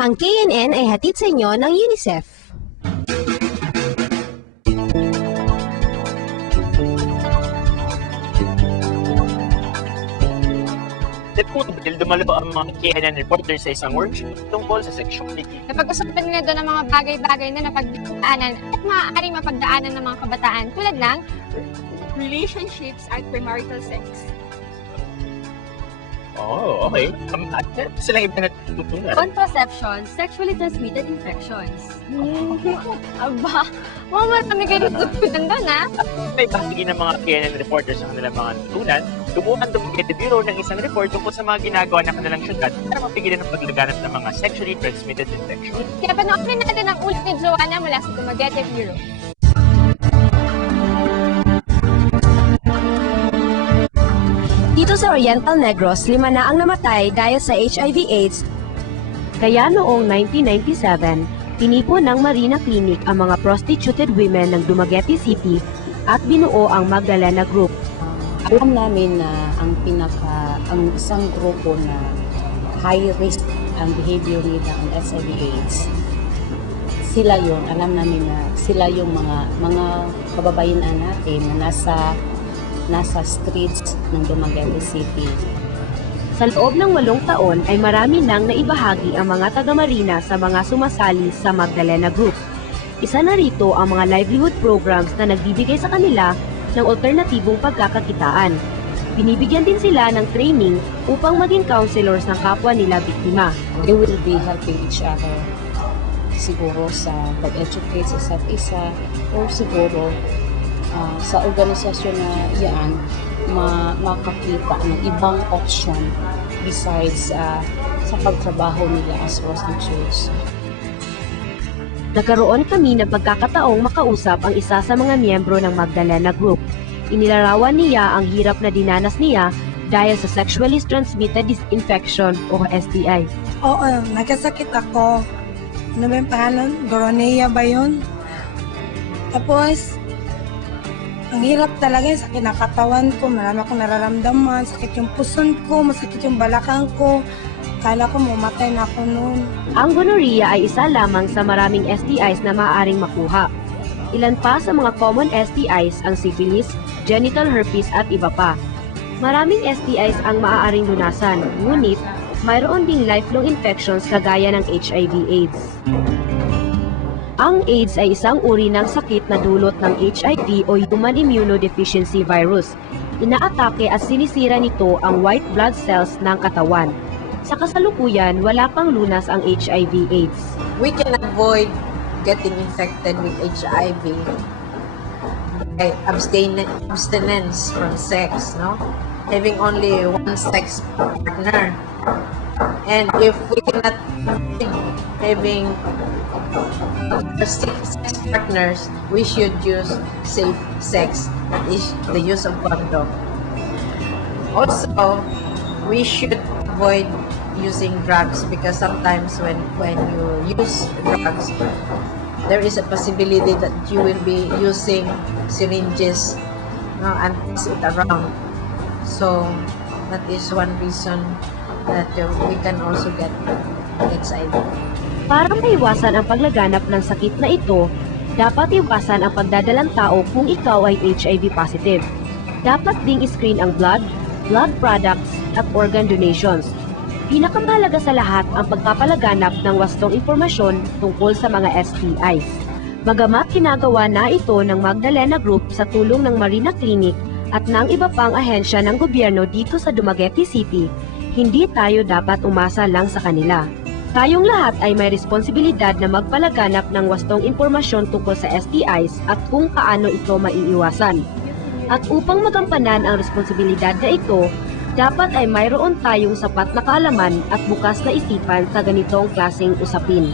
Ang KNN ay hatid sa inyo ng UNICEF. Dahil dumalo ang mga KNN reporters sa isang workshop tungkol sa sexuality. Napag-usapan nila doon ang mga bagay-bagay na napagdaanan at maaaring mapagdaanan ng mga kabataan tulad ng relationships at premarital sex. Oh, okay. At meron pa silang iba na tutunan. contraception, sexually transmitted infections. Aba, marami kayo natutunan doon, ha? May bahagi ng mga KNN reporters sa kanilang mga tutunan, lumuhan Dumaguete Bureau ng isang report tungkol sa mga ginagawa ng kanilang syudad para mapigilan ang paglaganap ng mga sexually transmitted infections. Kaya panoorin natin ang ulat ni Joanna mula sa Dumaguete Bureau. Dito sa Oriental Negros, 5 na ang namatay dahil sa HIV/AIDS. Kaya noong 1997, tinipon ng Marina Clinic ang mga prostituted women ng Dumaguete City at binuo ang Magdalena Group. Alam namin na ang isang grupo na high risk ang behavior nila ang HIV/AIDS. Sila yon, alam namin na sila yung mga kababayan natin na nasa streets ng Dumaguete City. Sa loob ng 8 taon ay marami nang naibahagi ang mga taga-Marina sa mga sumasali sa Magdalena Group. Isa na rito ang mga livelihood programs na nagbibigay sa kanila ng alternatibong pagkakakitaan. Binibigyan din sila ng training upang maging counselors ng kapwa nila biktima. They will be helping each other siguro sa pag-educate sa isa't isa or siguro sa organisasyon na yan makakita ng ibang option besides sa pagtrabaho nila as prostitutes. Nagkaroon kami ng pagkakataong makausap ang isa sa mga miyembro ng Magdalena Group. Inilarawan niya ang hirap na dinanas niya dahil sa sexually transmitted infection o STI. Oo, nagkasakit ako. Ano ba yung pangalan? Gonorrhea ba yun? Tapos, ang hirap talaga, sakit ng katawan ko, marami akong nararamdaman, sakit yung puson ko, masakit yung balakang ko. Kala ko mamatay na ako noon. Ang gonorrhea ay isa lamang sa maraming STIs na maaaring makuha. Ilan pa sa mga common STIs ang syphilis, genital herpes at iba pa. Maraming STIs ang maaaring lunasan, ngunit mayroon ding lifelong infections kagaya ng HIV/AIDS. Ang AIDS ay isang uri ng sakit na dulot ng HIV o Human Immunodeficiency Virus. Inaatake at sinisira nito ang white blood cells ng katawan. Sa kasalukuyan, wala pang lunas ang HIV/AIDS. We can avoid getting infected with HIV by abstinence from sex, no? Having only one sex partner. And if we cannot having sex partners, we should use safe sex, that is the use of condom. Also, we should avoid using drugs because sometimes when you use drugs, there is a possibility that you will be using syringes, and pass it around. So that is one reason that we can also get HIV. Para maiwasan ang paglaganap ng sakit na ito, dapat iwasan ang pagdadalang tao kung ikaw ay HIV positive. Dapat ding screen ang blood products at organ donations. Pinakamahalaga sa lahat ang pagpapalaganap ng wastong impormasyon tungkol sa mga STIs. Bagamat ginagawa na ito ng Magdalena Group sa tulong ng Marina Clinic at ng iba pang ahensya ng gobyerno dito sa Dumaguete City, hindi tayo dapat umasa lang sa kanila. Tayong lahat ay may responsibilidad na magpalaganap ng wastong impormasyon tungkol sa STIs at kung paano ito maiiwasan. At upang magampanan ang responsibilidad na ito, dapat ay mayroon tayong sapat na kaalaman at bukas na isipan sa ganitong klaseng usapin.